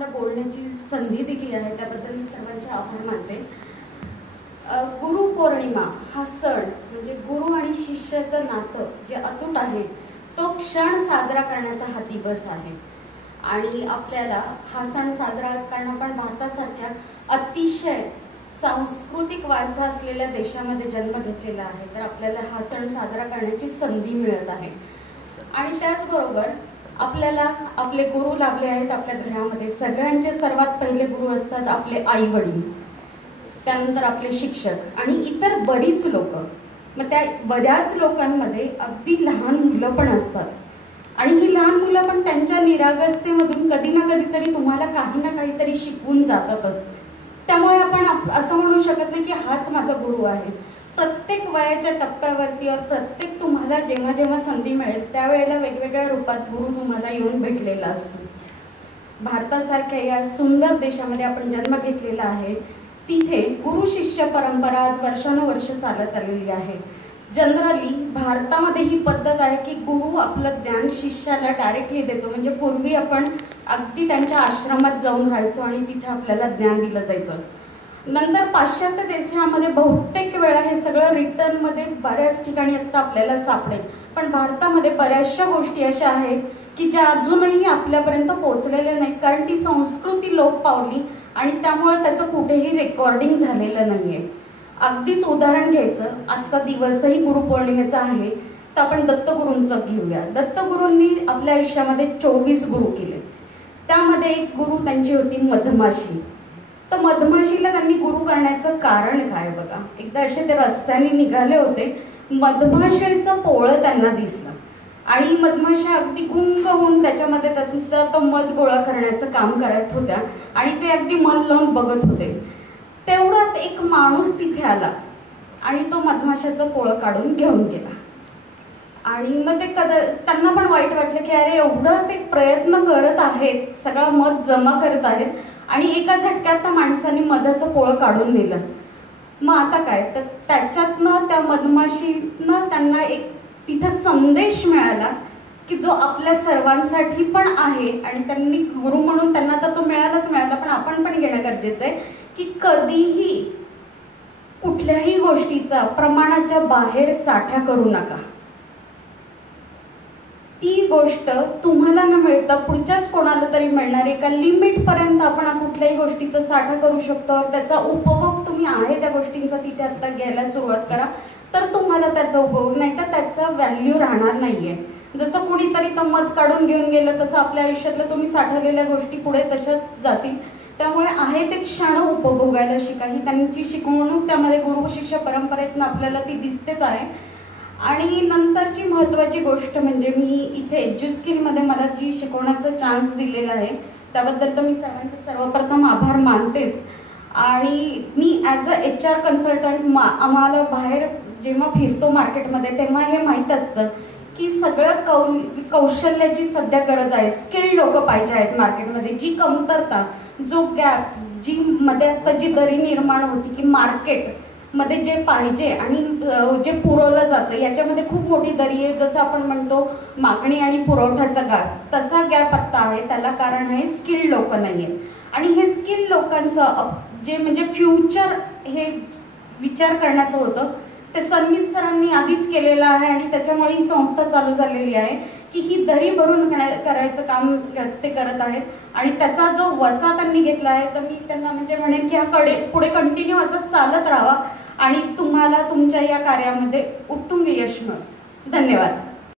मला बोलण्याची संधी दिली आहे त्याबद्दल मी सर्वांचे आभार मानते. गुरुपौर्णिमा हा सण म्हणजे गुरु आणि शिष्याचं नातं जे अतूट आहे तो क्षण साजरा करण्याचा हा दिवस आहे. आणि आपल्याला हा सण साजरा कारण आपण भारतासारख्या अतिशय सांस्कृतिक वारसा असलेल्या देशामध्ये जन्म घेतलेला आहे, तर आपल्याला हा सण साजरा करण्याची संधी मिळत आहे. आणि त्याचबरोबर आपल्याला आपले गुरु लाभले आहेत आपल्या घरामध्ये. सगळ्यांचे सर्वात पहिले गुरु असतात आपले आई वडील, त्यानंतर आपले शिक्षक आणि इतर बरीच लोक. मग त्या बऱ्याच लोकांमध्ये अगदी लहान मुलं पण असतात आणि ही लहान मुलं पण त्यांच्या निरागसतेमधून कधी ना कधीतरी तुम्हाला काही ना काहीतरी शिकवून जातातच. त्यामुळे आपण असं म्हणू शकत नाही की हाच माझा गुरु आहे. प्रत्येक वयाच्या टप्प्यावरती प्रत्येक तुम्हाला जेव्हा जेव्हा संधी मिळेल त्यावेळेला वेगवेगळ्या रूपात गुरु तुम्हाला येऊन भेटलेला असतो. भारतासारख्या या सुंदर देशामध्ये आपण जन्म घेतलेला आहे, तिथे गुरु शिष्य परंपरा आज वर्षानुवर्ष चालत आलेली आहे. जनरली भारतामध्ये ही पद्धत आहे की गुरु आपलं ज्ञान शिष्याला डायरेक्टली देतो. म्हणजे पूर्वी आपण अगदी त्यांच्या आश्रमात जाऊन राहायचो आणि तिथे आपल्याला ज्ञान दिलं जायचं. नंतर पाश्चात्य देशामध्ये बहुतेक वेळा हे सगळं रिटर्नमध्ये बऱ्याच ठिकाणी आता आपल्याला सापडेल, पण भारतामध्ये बऱ्याचशा गोष्टी अशा आहेत की ज्या अजूनही आपल्यापर्यंत पोहोचलेल्या नाहीत, कारण ती संस्कृती लोप पावली आणि त्यामुळे त्याचं कुठेही रेकॉर्डिंग झालेलं नाहीये. अगदीच उदाहरण घ्यायचं, आजचा दिवसही गुरुपौर्णिमेचा आहे, तर आपण दत्तगुरूंचं घेऊया. दत्तगुरूंनी आपल्या आयुष्यामध्ये 24 गुरु केले. त्यामध्ये एक गुरु त्यांची होती मधमाशी. तर मधमाशीला त्यांनी गुरु करण्याचं कारण काय बघा. एकदा असे ते रस्त्याने निघाले होते, मधमाशीचं पोळं त्यांना दिसलं आणि मधमाशा अगदी गुंग होऊन त्याच्यामध्ये त्यांचा तो मध गोळा करण्याचं काम करत होत्या आणि ते अगदी मन लावून बघत होते. तेवढ्यात एक माणूस तिथे आला आणि तो मधमाशाचं पोळं काढून घेऊन गेला. आणि मग ते त्यांना पण वाईट वाटलं की अरे एवढं ते प्रयत्न करत आहेत, सगळा मध जमा करत आहेत आणि एका झटक्यात त्या माणसाने मधाचं पोळं काढून दिलं. मग आता काय, तर त्याच्यातनं त्या मधमाशीनं त्यांना एक तिथं संदेश मिळाला की जो आपल्या सर्वांसाठी पण आहे. आणि त्यांनी गुरु म्हणून त्यांना तर तो मिळालाच मिळाला, पण आपण पण घेणं गरजेचं आहे की कधीही कुठल्याही गोष्टीचा प्रमाणाच्या बाहेर साठा करू नका. ती गोष्ट तुम्हाला न मिळता पुढच्याच कोणाला तरी मिळणार. एका लिमिट पर्यंत आपण कुठल्याही गोष्टीचा साठा करू शकतो. त्याचा उपभोग तुम्ही आहे त्या गोष्टींचा तिथे आता घ्यायला सुरुवात करा, तर तुम्हाला त्याचा उपभोग, नाही तर त्याचा व्हॅल्यू राहणार नाहीये. जसं कुणीतरी तो मध काढून घेऊन गेलं तसं आपल्या आयुष्यातल्या तुम्ही साठवलेल्या गोष्टी पुढे तशाच जातील. त्यामुळे आहे ते क्षण उपभोगायला शिका. ही त्यांची शिकवणूक त्यामध्ये गुरु शिष्य परंपरेतून आपल्याला ती दिसतेच आहे. आणि नंतरची महत्त्वाची गोष्ट म्हणजे मी इथे एज्युस्किलमध्ये मला जी शिकवण्याचा चान्स दिलेला आहे त्याबद्दल तर मी सर्वांचे सर्वप्रथम आभार मानतेच. आणि मी ॲज अ HR कन्सल्टंट आम्हाला बाहेर जेव्हा फिरतो मार्केटमध्ये तेव्हा हे माहीत असतं की सगळं कौशल्याची सध्या गरज आहे. स्किल्ड लोक पाहिजे आहेत मार्केटमध्ये. जी कमतरता, जो गॅप, जी मध्ये आता जी दरी निर्माण होती की मार्केट मध्ये जे पाहिजे आणि जे पुरवलं जातं याच्यामध्ये खूप मोठी दरी आहे. जसं आपण म्हणतो मागणी आणि पुरवठ्याचा गॅप, तसा गॅप आत्ता आहे. त्याला कारण आहे स्किल्ड लोक नाही आहेत. आणि हे स्किल्ड लोकांचं जे म्हणजे फ्युचर हे विचार करण्याचं होतं ते संगीत सरांनी आधीच केलेलं आहे आणि त्याच्यामुळे ही संस्था चालू झालेली आहे की ही दरी भरून करायचं काम ते करत आहेत. आणि त्याचा जो वसा त्यांनी घेतला आहे तर मी त्यांना म्हणजे म्हणेन की हा पुढे कंटिन्यू असं चालत राहावा आणि तुम्हाला तुमच्या या कार्यामध्ये उत्तुंग यश मिळेल. धन्यवाद.